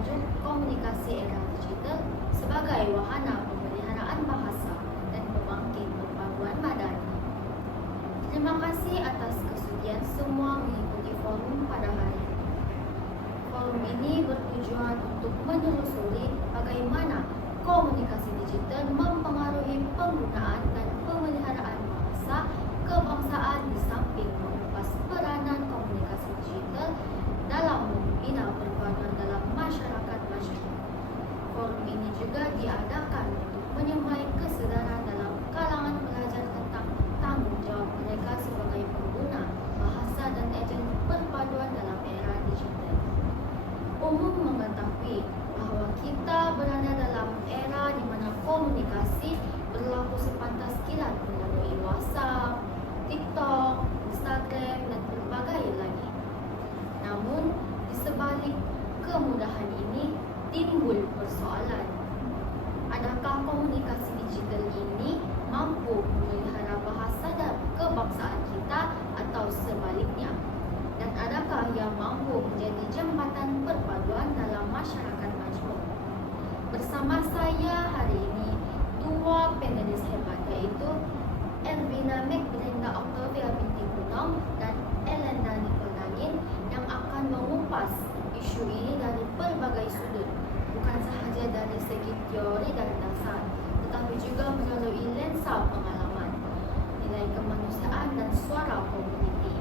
kemajuan komunikasi era digital sebagai wahana pemeliharaan bahasa dan pembangkit perpaduan madani. Terima kasih atas kesudian semua mengikuti forum pada hari ini. Forum ini bertujuan untuk menelusuri bagaimana komunikasi digital mempengaruhi penggunaan dan pemeliharaan bahasa kebangsaan di samping mengupas peranan komunikasi digital dalam membina perpaduan dalam masyarakat masyarakat. Forum ini juga diadakan untuk menyemai kesedaran dalam kalangan pelajar tentang tanggung jawab mereka sebagai pengguna bahasa dan ejen perpaduan dalam era digital. Umum mengetahui bahwa kita berada dalam era di mana komunikasi berlaku sepantas kilat melalui WhatsApp, TikTok, Instagram, dan berbagai lagi. Namun, di sebalik kemudahan ini timbul persoalan. Adakah komunikasi digital ini mampu memelihara bahasa dan kebangsaan kita atau sebaliknya? Dan adakah ia mampu menjadi jembatan perpaduan dalam masyarakat majmuk? Bersama saya hari ini dua panelis hebat, yaitu Elvina Brenda Octavia binti Gunong dan Elenda Nicole Nangin, yang akan mengupas isu ini dari berbagai sudut, bukan sahaja dari segi teori dan dasar, tetapi juga melalui lensa pengalaman, nilai kemanusiaan dan suara komuniti.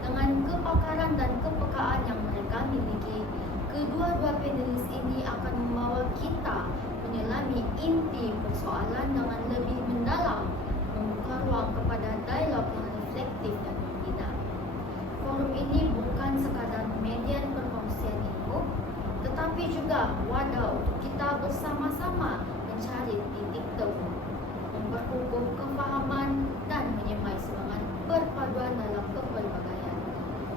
Dengan kepakaran dan kepekaan yang mereka miliki, kedua-dua panelis ini akan membawa kita menyelami inti persoalan dengan lebih mendalam, membuka ruang kepada dialog yang reflektif dan membina. Forum ini bukan sekadar media perkongsian info, tetapi juga wadah untuk kita bersama-sama mencari titik temu, memperkukuh kefahaman dan menyemai semangat perpaduan dalam kepelbagaian.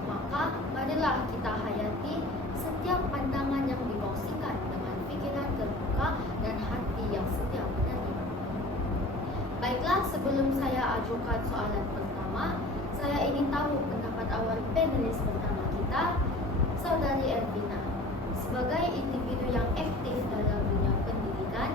Maka marilah kita hayati setiap pandangan yang dikongsikan dengan fikiran terbuka dan hati yang setia menerima. Baiklah, sebelum saya ajukan soalan pertama, saya ingin tahu pendapat awal panelis pertama kita, Saudari Elvina. Sebagai individu yang aktif dalam dunia pendidikan,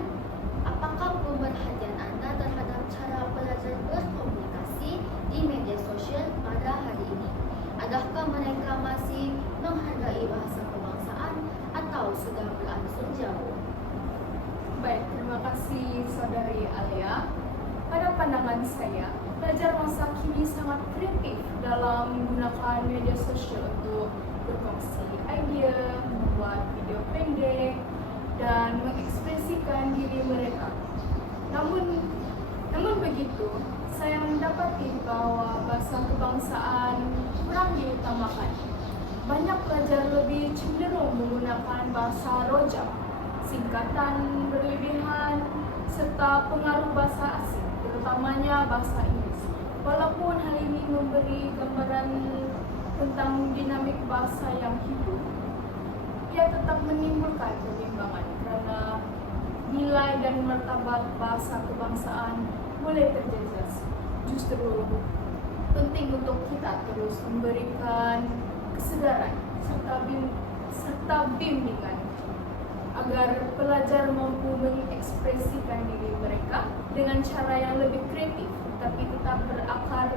apakah pemerhatian Anda terhadap cara pelajar berkomunikasi di media sosial pada hari ini? Adakah mereka masih menghargai bahasa kebangsaan atau sudah beransur jauh? Baik, terima kasih Saudari Alia. Pada pandangan saya, pelajar masa kini sangat kreatif dalam menggunakan media sosial untuk berkongsi idea, membuat video pendek, dan mengekspresikan diri mereka. Namun begitu, saya mendapati bahwa bahasa kebangsaan kurang diutamakan. Banyak pelajar lebih cenderung menggunakan bahasa rojak, singkatan berlebihan, serta pengaruh bahasa asing, terutamanya bahasa Inggris. Walaupun hal ini memberi gambaran tentang dinamik bahasa yang hidup, ia tetap menimbulkan kebimbangan karena nilai dan martabat bahasa kebangsaan mulai terjejas. Justru penting untuk kita terus memberikan kesedaran serta bimbingan agar pelajar mampu mengekspresikan diri mereka dengan cara yang lebih kreatif, tapi tetap berakar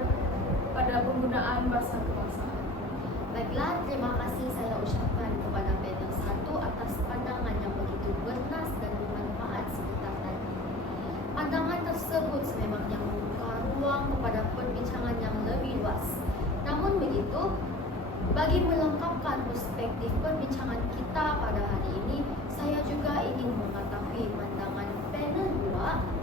pada penggunaan bahasa kebangsaan. Baiklah, terima kasih saya ucapkan kepada panel 1 atas pandangan yang begitu bernas dan bermanfaat sekitar tadi. Pandangan tersebut sememangnya membuka ruang kepada perbincangan yang lebih luas. Namun begitu, bagi melengkapkan perspektif perbincangan kita pada hari ini, saya juga ingin mengetahui pandangan panel 2.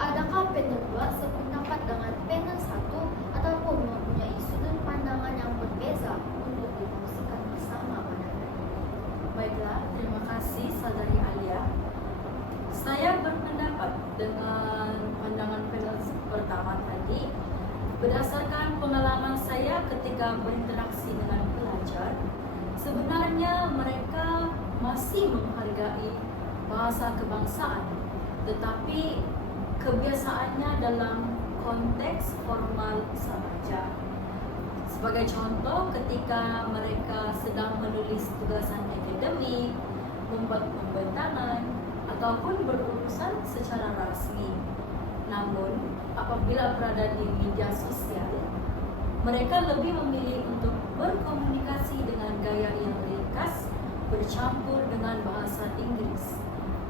Adakah panel 2 sependapat dengan panel 1 ataupun mempunyai sudut pandangan yang berbeza untuk dikongsikan bersama pada hari ini? Baiklah, terima kasih Saudari Alia. Saya berpendapat dengan pandangan panel pertama tadi. Berdasarkan pengalaman saya ketika berinteraksi dengan pelajar, sebenarnya mereka masih menghargai bahasa kebangsaan, tetapi kebiasaannya dalam konteks formal sahaja. Sebagai contoh, ketika mereka sedang menulis tugasan akademik membuat pembentangan ataupun berurusan secara rasmi. Namun, apabila berada di media sosial, mereka lebih memilih untuk berkomunikasi dengan gaya yang ringkas, bercampur dengan bahasa Inggris,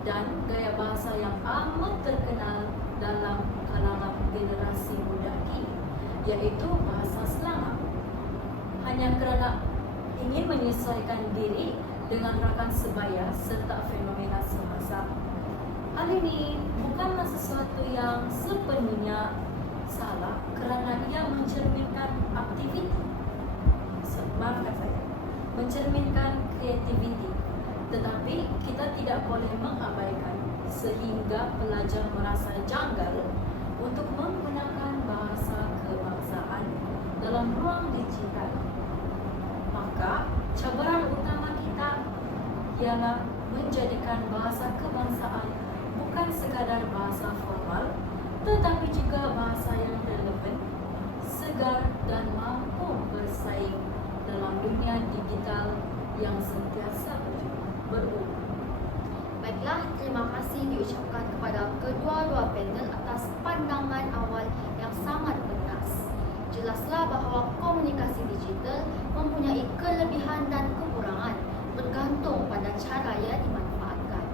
dan gaya bahasa yang amat terkenal dalam kalangan generasi muda ini, yaitu bahasa Selangor. Hanya kerana ingin menyesuaikan diri dengan rakan sebaya serta fenomena semasa. Hal ini bukanlah sesuatu yang sepenuhnya salah kerana ia mencerminkan mencerminkan kreativiti. Tetapi kita tidak boleh mengabaikan sehingga pelajar merasa janggal untuk menggunakan bahasa kebangsaan dalam ruang digital. Maka cabaran utama kita ialah menjadikan bahasa kebangsaan bukan sekadar bahasa formal, tetapi juga bahasa yang relevan, segar dan mampu bersaing dalam dunia digital yang sentiasa berubah. Baiklah, terima kasih diucapkan kepada kedua-dua panel atas pandangan awal yang sangat bernas. Jelaslah bahawa komunikasi digital mempunyai kelebihan dan kekurangan bergantung pada cara ia dimanfaatkan.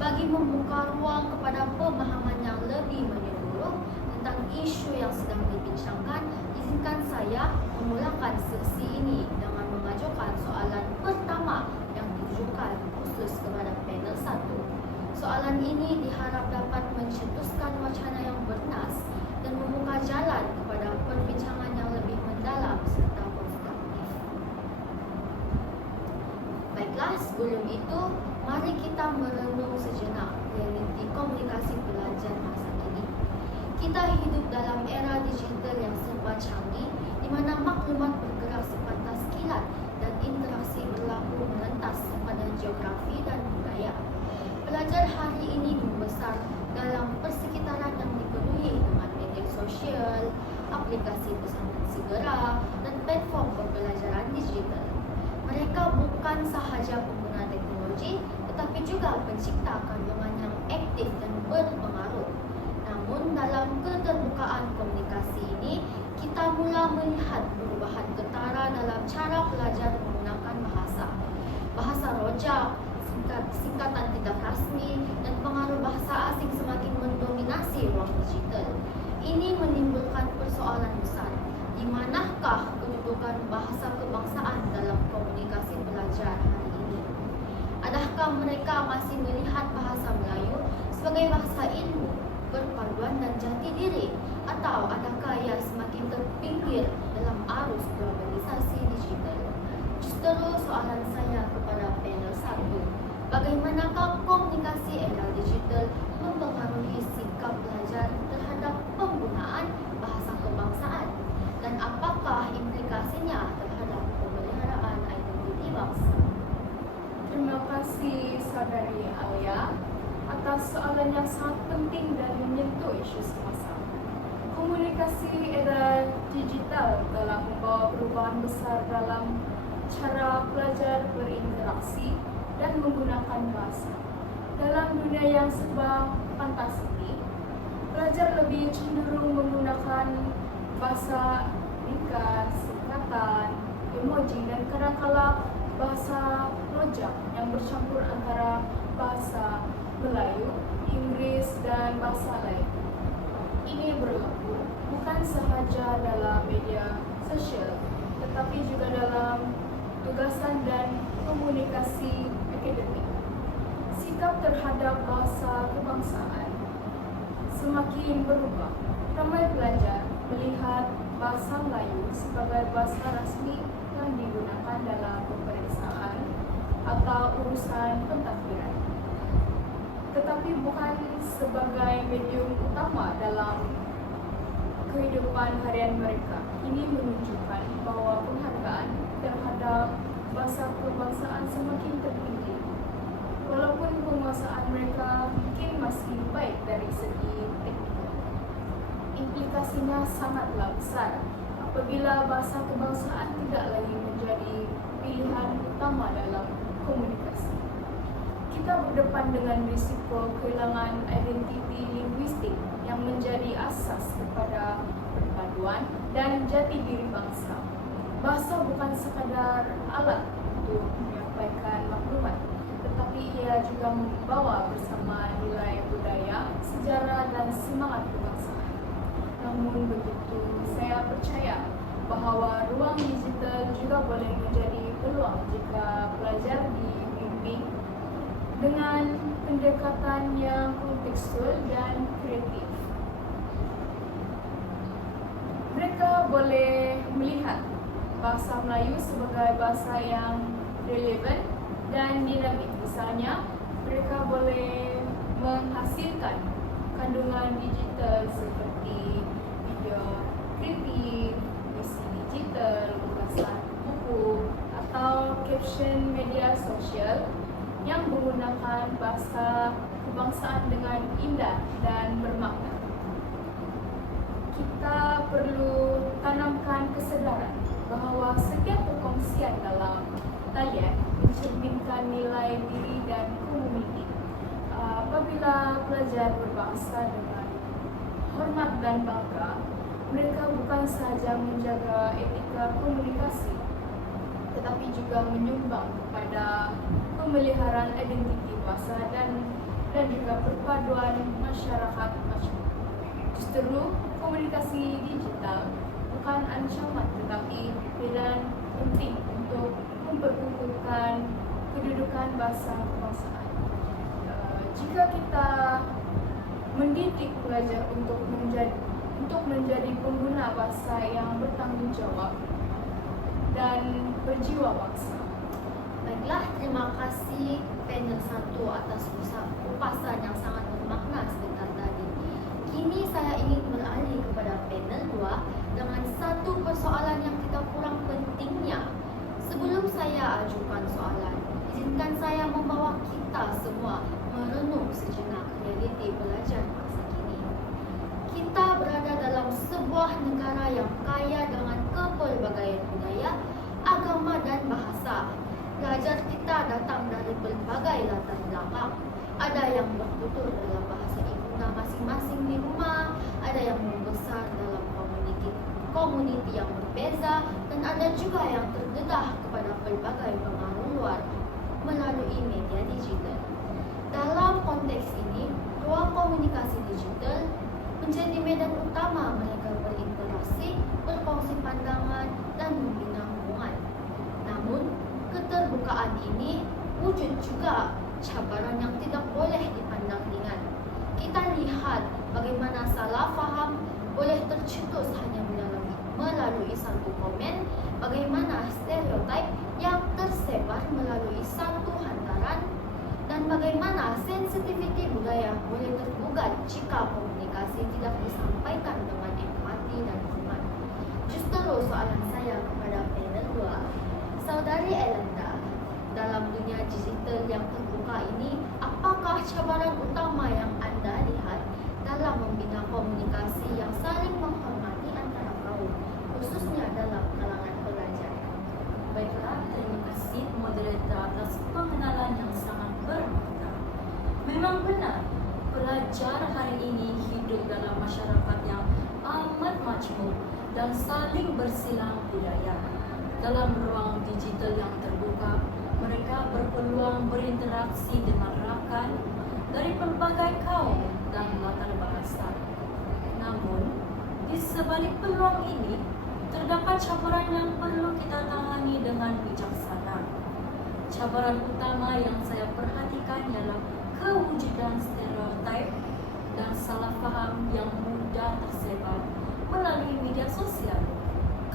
Bagi membuka ruang kepada pemahaman yang lebih menyeluruh tentang isu yang sedang dibincangkan, izinkan saya memulakan sesi ini dengan mengajukan soalan pertama yang ditujukan khusus kepada panel 1. Soalan ini diharap dapat mencetuskan wacana yang bernas dan membuka jalan kepada perbincangan yang lebih mendalam serta konstruktif. Baiklah, sebelum itu, mari kita merenung sejenak realiti komunikasi pelajar masa kini. Kita hidup dalam era digital yang serba canggih di mana maklumat bergerak sepantas kilat dan interaksi berlaku merentas sepadan geografi dan budaya. Pelajar hari ini membesar dalam persekitaran yang dipenuhi dengan media sosial, aplikasi pesanan segera, dan platform pembelajaran digital. Mereka bukan sahaja pengguna teknologi, tetapi juga pencipta kandungan yang aktif dan berpengaruh. Namun dalam keterbukaan komunikasi ini, kita mula melihat perubahan ketara dalam cara pelajar menggunakan bahasa. Bahasa rojak, singkatan tidak rasmi, dan pengaruh bahasa asing semakin mendominasi ruang digital. Ini menimbulkan persoalan besar. Di manakah kedudukan bahasa kebangsaan dalam komunikasi pelajar hari ini? Adakah mereka masih melihat bahasa Melayu sebagai bahasa ilmu, perpaduan dan jati diri? Atau adakah ia semakin terpinggir dalam arus globalisasi digital? Justru soalan saya kepada panel 1, bagaimanakah komunikasi era digital mempengaruhi sikap pelajar terhadap penggunaan bahasa kebangsaan? Dan apakah implikasinya terhadap pemeliharaan identiti bangsa? Terima kasih Saudari Alia atas soalan yang sangat penting dan menyentuh isu semasa. Komunikasi era digital telah membawa perubahan besar dalam cara pelajar berinteraksi dan menggunakan bahasa. Dalam dunia yang serba fantasi, pelajar lebih cenderung menggunakan bahasa ringkas, singkatan, emoji, dan kadang-kala bahasa rojak yang bercampur antara bahasa Melayu, Inggris, dan bahasa lain. Ini berlaku bukan sahaja dalam media sosial, tetapi juga dalam tugasan dan komunikasi akademik. Sikap terhadap bahasa kebangsaan semakin berubah. Ramai pelajar melihat bahasa Melayu sebagai bahasa rasmi yang digunakan dalam pemeriksaan atau urusan pentadbiran, tetapi bukan sebagai medium utama dalam kehidupan harian mereka. Ini menunjukkan bahwa penghargaan terhadap bahasa kebangsaan semakin tertinggi, walaupun penguasaan mereka mungkin masih baik dari segi teknikal. Implikasinya sangatlah besar apabila bahasa kebangsaan tidak lagi menjadi pilihan utama dalam komunikasi. kita berdepan dengan risiko kehilangan identiti linguistik yang menjadi asas kepada perpaduan dan jati diri bangsa. Bahasa bukan sekadar alat untuk menyampaikan maklumat, tetapi ia juga membawa bersama nilai budaya, sejarah, dan semangat kebangsaan. Namun begitu, saya percaya bahawa ruang digital juga boleh menjadi peluang jika pelajar dibimbing dengan pendekatan yang kontekstual dan kreatif. Mereka boleh melihat bahasa Melayu sebagai bahasa yang relevan dan dinamik. Misalnya, mereka boleh menghasilkan kandungan digital seperti video kreatif, puisi digital, ulasan buku, atau caption media sosial yang menggunakan bahasa kebangsaan dengan indah dan bermakna. Kita perlu tanamkan kesedaran bahawa setiap perkongsian dalam talian mencerminkan nilai diri dan komuniti. Apabila pelajar berbangsa dengan hormat dan bangga, mereka bukan sahaja menjaga etika komunikasi, tetapi juga menyumbang kepada pemeliharaan identiti bahasa dan juga perpaduan masyarakat. Justru komunikasi digital bukan ancaman, tetapi pilihan penting untuk memperkukuhkan kedudukan bahasa kebangsaan. Jika kita mendidik pelajar untuk menjadi pengguna bahasa yang bertanggung jawab dan berjiwa bangsa. Baiklah, terima kasih panel 1 atas kupasan yang sangat bermakna sebentar tadi. Kini saya ingin beralih kepada panel 2 dengan satu persoalan yang tidak kurang pentingnya. Sebelum saya ajukan soalan, izinkan saya membawa kita semua merenung sejenak realiti belajar masa kini. Kita berada dalam sebuah negara yang kaya dengan kepelbagaian budaya, agama dan bahasa. Pelajar kita datang dari berbagai latar belakang. Ada yang bertutur dalam bahasa ibunda masing-masing di rumah, ada yang membesar dalam komuniti yang berbeza, dan ada juga yang terdedah kepada berbagai pengaruh luar melalui media digital. Dalam konteks ini, ruang komunikasi digital menjadi medan utama mereka berinteraksi, berkongsi pandangan, dan membina hubungan. Namun, keterbukaan ini wujud juga cabaran yang tidak boleh dipandang ringan. Kita lihat bagaimana salah faham boleh tercetus hanya melalui satu komen, bagaimana stereotip yang tersebar melalui satu hantaran, dan bagaimana sensitiviti budaya boleh tergugat jika komunikasi tidak disampaikan dengan empati dan hormat. Justru soalan saya kepada panel 2, Saudari Elanda, dalam dunia digital yang terbuka ini, apakah cabaran utama yang Anda lihat dalam membina komunikasi yang saling menghormati antara kaum, khususnya dalam kalangan pelajar? Baiklah, terima kasih moderator atas pengenalan yang sangat bermakna. Memang benar, pelajar hari ini hidup dalam masyarakat yang amat majmuk dan saling bersilang budaya. Dalam ruang digital yang terbuka, mereka berpeluang berinteraksi dengan rakan dari pelbagai kaum dan latar bahasa. Namun, di sebalik peluang ini, terdapat cabaran yang perlu kita tangani dengan bijaksana. Cabaran utama yang saya perhatikan ialah kewujudan stereotip dan salah faham yang mudah tersebar melalui media sosial.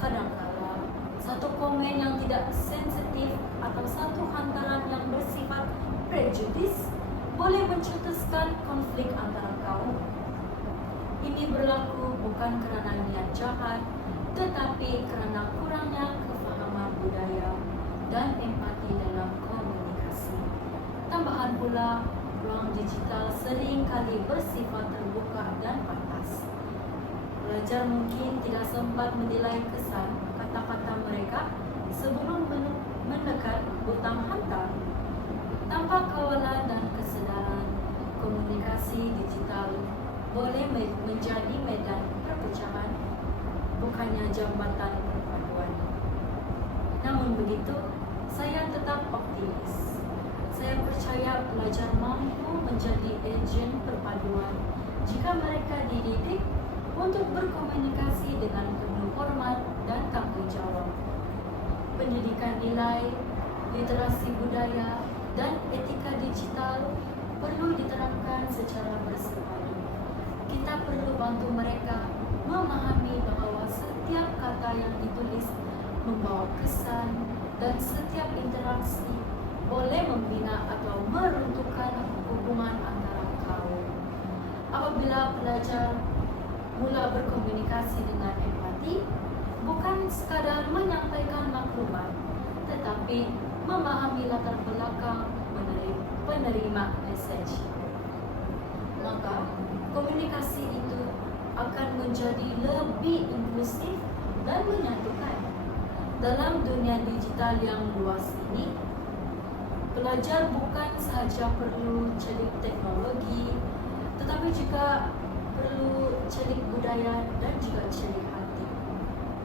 Kadang-kala, satu komen yang tidak sensitif atau satu hantaran yang bersifat prejudis boleh mencetuskan konflik antara kaum. Ini berlaku bukan kerana niat jahat, tetapi kerana kurangnya kefahaman budaya dan empati dalam komunikasi. Tambahan pula, ruang digital sering kali bersifat terbuka dan pantas. Pelajar mungkin tidak sempat menilai kesan kata-kata mereka sebelum mendekat butang hantar. Tanpa kawalan dan kesadaran, komunikasi digital boleh menjadi medan perpecahan, bukannya jambatan perpaduan. Namun begitu, saya tetap optimis. Saya percaya pelajar mampu menjadi agen perpaduan jika mereka dididik untuk berkomunikasi dengan penuh hormat dan tanggung jawab. Pendidikan nilai, literasi budaya, dan etika digital perlu diterapkan secara bersepadu. Kita perlu bantu mereka memahami bahwa setiap kata yang ditulis membawa kesan dan setiap interaksi boleh membina atau meruntuhkan hubungan antara kaum. Apabila pelajar mula berkomunikasi dengan empati, bukan sekadar menyampaikan maklumat, tetapi memahami latar belakang penerima message, maka komunikasi itu akan menjadi lebih inklusif dan menyatukan. Dalam dunia digital yang luas ini, pelajar bukan sahaja perlu celik teknologi, tetapi juga perlu celik budaya dan juga celik hati.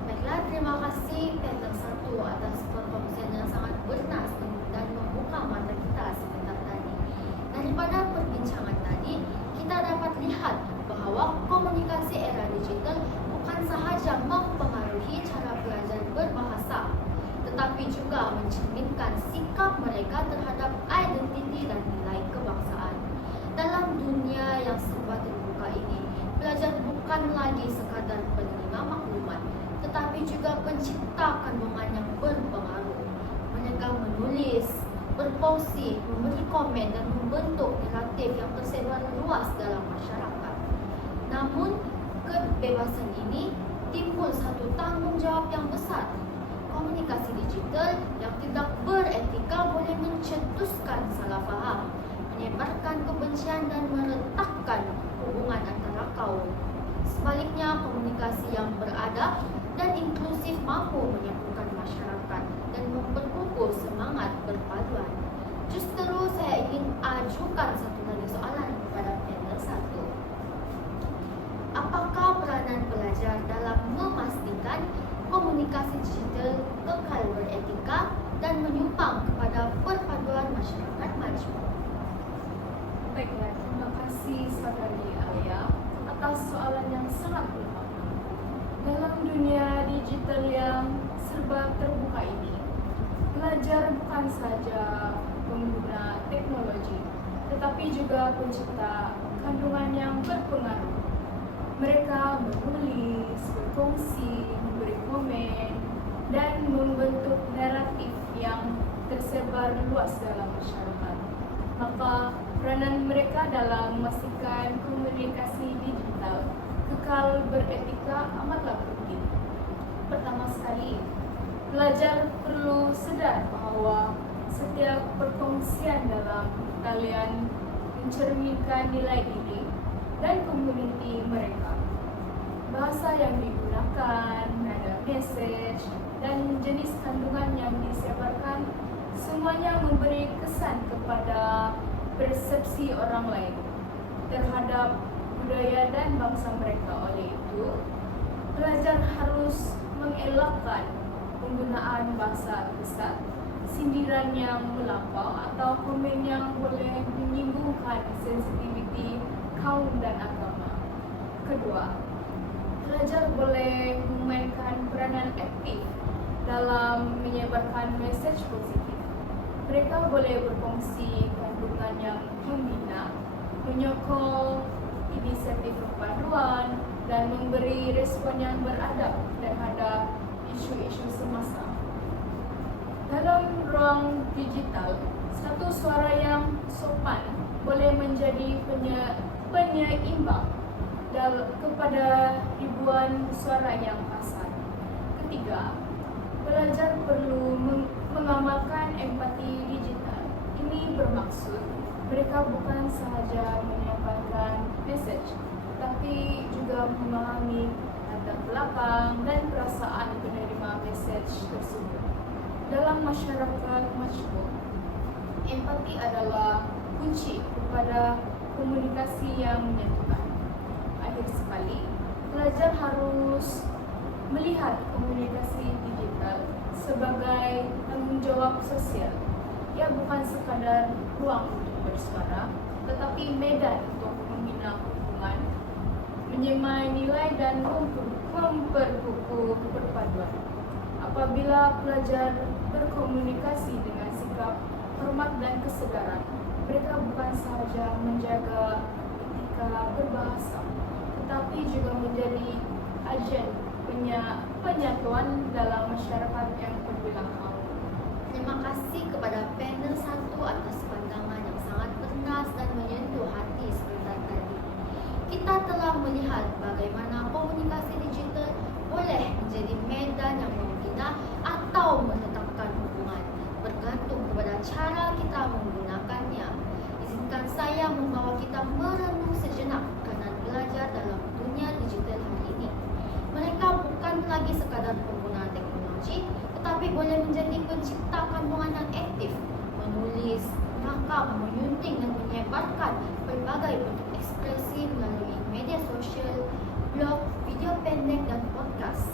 Baiklah, terima kasih Peter 1 atas perkongsian yang sangat bernas dan membuka mata kita sebentar tadi. Daripada perbincangan tadi, kita dapat lihat bahwa komunikasi era digital bukan sahaja mempengaruhi cara pelajar berbahasa, tetapi juga mencerminkan sikap mereka terhadap identiti dan nilai kebangsaan. Dalam dunia yang serba terbuka ini, pelajar bukan lagi sekadar penerima maklumat, tetapi juga pencipta kandungan yang berpengaruh. Mereka menulis, berfungsi, memberi komen dan membentuk naratif yang tersebar luas dalam masyarakat. Namun, kebebasan ini timbul satu tanggungjawab yang besar. Komunikasi digital yang tidak beretika boleh mencetuskan salah faham, menyebarkan kebencian dan meretakkan hubungan antara kaum. Sebaliknya, komunikasi yang beradab dan inklusif mampu menyatukan masyarakat dan memperkukuh semangat perpaduan. Justru saya ingin ajukan satu lagi soalan kepada panel 1. Apakah peranan pelajar dalam memastikan komunikasi digital kekal beretika dan menyumbang kepada perpaduan masyarakat maju? Baiklah, terima kasih Saudari Alia atas soalan yang sangat bermakna. Dalam dunia digital yang serba terbuka ini, pelajar bukan saja pengguna teknologi, tetapi juga pencipta kandungan yang berpengaruh. Mereka menulis, berfungsi, memberi komen, dan membentuk naratif yang tersebar luas dalam masyarakat. Maka peranan mereka dalam memastikan komunikasi digital kekal beretika amatlah penting. Pertama sekali, pelajar perlu sadar bahwa setiap perkongsian dalam talian mencerminkan nilai diri dan komuniti mereka. Bahasa yang digunakan, nada message, dan jenis kandungan yang disebarkan semuanya memberi kesan kepada persepsi orang lain terhadap budaya dan bangsa mereka. Oleh itu, pelajar harus mengelakkan penggunaan bahasa kasar, sindiran yang melampau, atau komen yang boleh menyinggungkan sensitiviti kaum dan agama. Kedua, pelajar boleh memainkan peranan aktif dalam menyebarkan mesej positif. Mereka boleh berfungsi kandungan yang membina, menyokong inisiatif perpaduan, dan memberi respon yang beradab terhadap isu-isu semasa. Dalam ruang digital, satu suara yang sopan boleh menjadi penyeimbang kepada ribuan suara yang kasar. Ketiga, pelajar perlu mengamalkan empati digital. Ini bermaksud mereka bukan sahaja menyampaikan message, tapi juga memahami latar belakang dan perasaan penerima message tersebut. Dalam masyarakat majmuk, empati adalah kunci kepada komunikasi yang menyatukan. Akhir sekali, pelajar harus melihat komunikasi digital sebagai tanggung jawab sosial. Ia bukan sekadar ruang untuk bersuara, tetapi medan untuk membina hubungan, menyemai nilai dan memperkukuh perpaduan. Apabila pelajar berkomunikasi dengan sikap hormat dan kesedaran, mereka bukan sahaja menjaga etika berbahasa, tetapi juga menjadi agen penyatuan dalam masyarakat yang terbilang kaum. Terima kasih kepada panel 1 atas pandangan yang sangat bernas dan menyentuh hati seperti tadi. Kita telah melihat bagaimana komunikasi digital boleh menjadi medan yang membina atau menetapkan hubungan, bergantung kepada cara kita menggunakannya. Izinkan saya membawa kita merenung sejenak kerana belajar dalam dunia digital hari ini. Mereka bukan lagi sekadar pengguna teknologi, tetapi boleh menjadi pencipta kandungan yang aktif, menulis, merakam, menyunting dan menyebarkan berbagai bentuk ekspresi melalui media sosial, blog, video pendek dan podcast.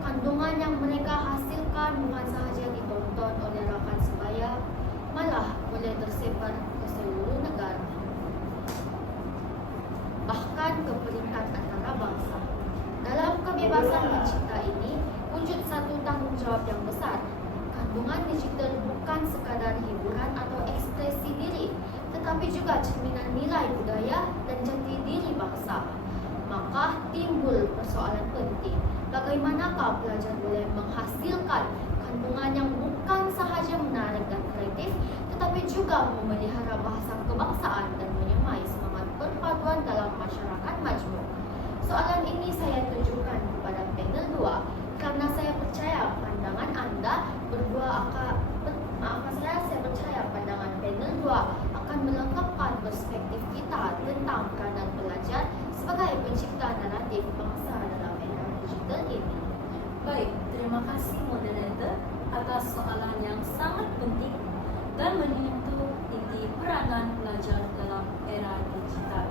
Kandungan yang mereka hasilkan bukan sahaja ditonton oleh rakan sebaya, malah boleh tersebar ke seluruh negara, bahkan ke peringkat antara bangsa. Dalam kebebasan mencipta ini, wujud satu tanggung jawab yang besar. Kandungan digital bukan sekadar hiburan atau ekspresi diri, tetapi juga cerminan nilai budaya dan jati diri bangsa. Maka timbul persoalan penting, bagaimanakah pelajar boleh menghasilkan kandungan yang bukan sahaja menarik dan kreatif, tetapi juga memelihara bahasa kebangsaan dan menyemai semangat perpaduan dalam masyarakat majmuk. Soalan ini saya tujukan kepada panel 2 karena saya percaya pandangan anda saya percaya pandangan panel 2 akan melengkapkan perspektif kita tentang peranan pelajar sebagai pencipta naratif bangsa dalam era digital ini. Baik, terima kasih moderator atas soalan yang sangat penting dan menyentuh inti peranan pelajar dalam era digital.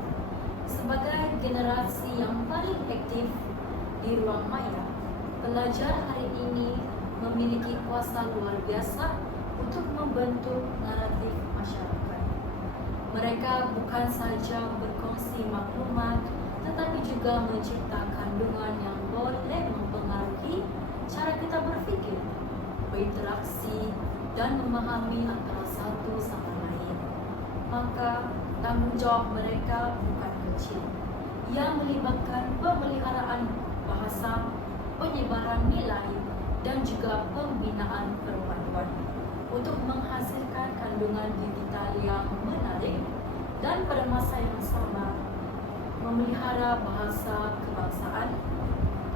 Sebagai generasi yang paling aktif di ruang maya, pelajar hari ini memiliki kuasa luar biasa untuk membentuk naratif masyarakat. Mereka bukan saja berkongsi maklumat, tetapi juga mencipta kandungan yang boleh mempengaruhi cara kita berfikir, berinteraksi, dan memahami antara satu sama lain. Maka tanggung jawab mereka bukan kecil. Ia melibatkan pemeliharaan bahasa, penyebaran nilai, dan juga pembinaan perpaduan untuk menghasilkan kandungan digital yang menarik dan pada masa yang sama memelihara bahasa kebangsaan.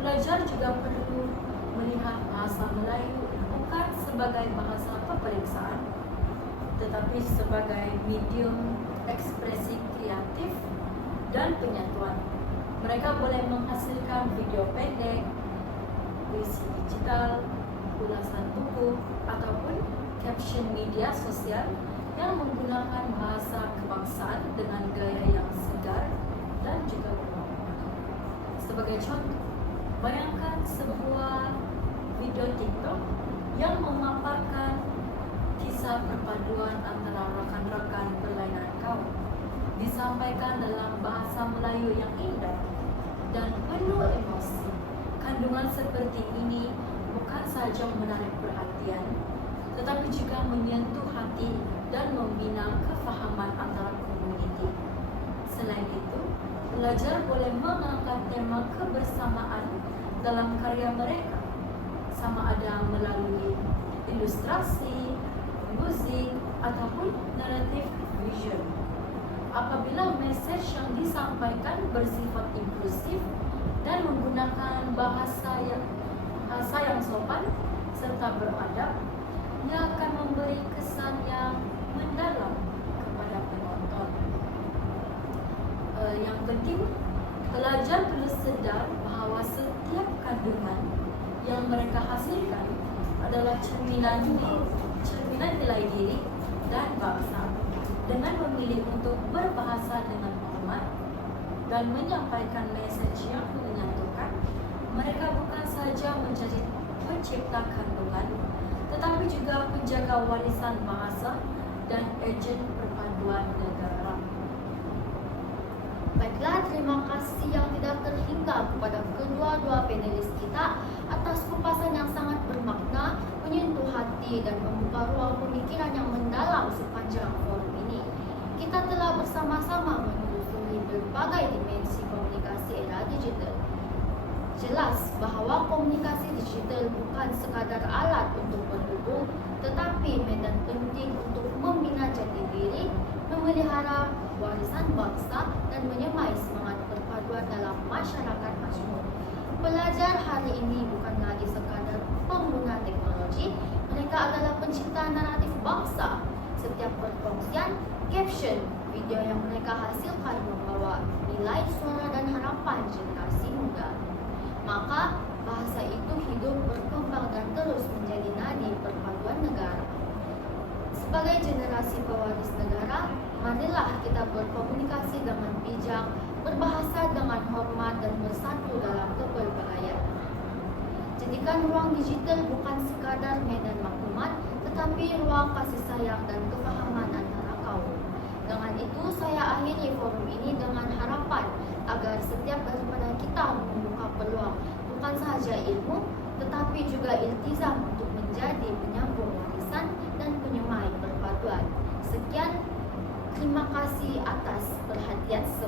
Pelajar juga perlu melihat bahasa Melayu bukan sebagai bahasa peperiksaan, tetapi sebagai medium ekspresi kreatif dan penyatuan. Mereka boleh menghasilkan video pendek, puisi digital, ulasan buku, ataupun caption media sosial yang menggunakan bahasa kebangsaan dengan gaya yang segar dan juga bermakna. Sebagai contoh, bayangkan sebuah video TikTok yang memaparkan kisah perpaduan antara rakan-rakan berlainan kaum, disampaikan dalam bahasa Melayu yang indah dan penuh emosi. Kandungan seperti ini bukan sahaja menarik perhatian, tetapi juga menyentuh hati dan membina kefahaman antara komuniti. Selain itu, pelajar boleh mengangkat tema kebersamaan dalam karya mereka, sama ada melalui ilustrasi, musik, ataupun naratif visual. Apabila mesej yang disampaikan bersifat inklusif dan menggunakan bahasa yang sopan serta beradab, ia akan memberi kesan yang mendalam kepada penonton. Yang penting, pelajar perlu sedar bahawa setiap kandungan yang mereka hasilkan adalah cerminan nilai diri dan bangsa. dan menyampaikan mesej yang menyatukan. Mereka bukan saja menjadi pencipta kandungan, tetapi juga penjaga warisan bahasa dan ejen perpaduan negara. Baiklah, terima kasih yang tidak terhingga kepada kedua-dua panelis kita atas kupasan yang sangat bermakna, menyentuh hati dan membuka ruang pemikiran yang mendalam sepanjang forum ini. Kita telah bersama-sama menelusuri berbagai dimensi komunikasi era digital. Jelas bahwa komunikasi digital bukan sekadar alat untuk berhubung, tetapi medan penting untuk membina jati diri, memelihara warisan bangsa, dan menyemai semangat perpaduan dalam masyarakat majmuk. Pelajar hari ini bukan lagi sekadar pengguna teknologi, mereka adalah pencipta naratif bangsa. Setiap perkongsian, caption, video yang mereka hasilkan membawa nilai, suara, dan harapan generasi muda. Maka bahasa itu hidup, berkembang, dan terus menjadi nadi perpaduan negara. Sebagai generasi pewaris negara, marilah kita berkomunikasi dengan bijak, berbahasa dengan hormat, dan bersatu dalam kepelbagaian. Jadikan ruang digital bukan sekadar medan maklumat, tetapi ruang kasih sayang dan kefahaman antara kaum. Dengan itu, saya akhiri forum ini dengan harapan agar setiap daripada kita membuka peluang bukan sahaja ilmu, tetapi juga iltizam untuk menjadi penyambung warisan dan penyemai perpaduan. Sekian, terima kasih atas perhatian saya.